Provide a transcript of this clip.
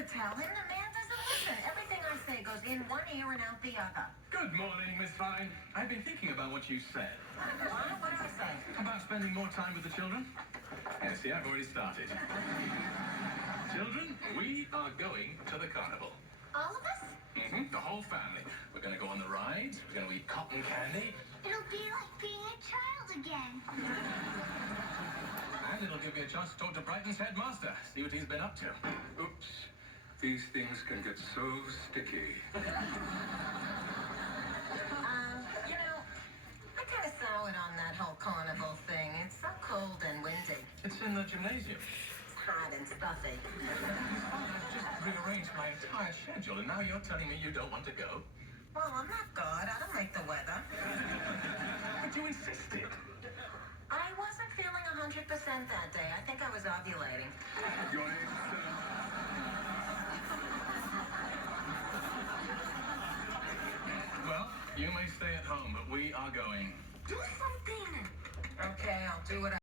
to tell him. The man doesn't listen. Everything I say goes in one ear and out the other. Good morning, Miss Fine. I've been thinking about what you said. What did I say? About spending more time with the children. Yes, see, I've already started. Children, we are going to the carnival. All of us? The whole family. We're going to go on the rides. We're going to eat cotton candy. It'll be like being a child again. And it'll give you a chance to talk to Brighton's headmaster. See what he's been up to. Oops. These things can get so sticky. I kind of soured on that whole carnival thing. It's so cold and windy. It's in the gymnasium. It's hot and stuffy. I've just rearranged my entire schedule, and now you're telling me you don't want to go? Well, I'm not God. I don't make the weather. But you insisted. I wasn't feeling 100% that day. I think I was ovulating. Your name's, Well, you may stay at home, but we are going. Do something. Okay, I'll do what I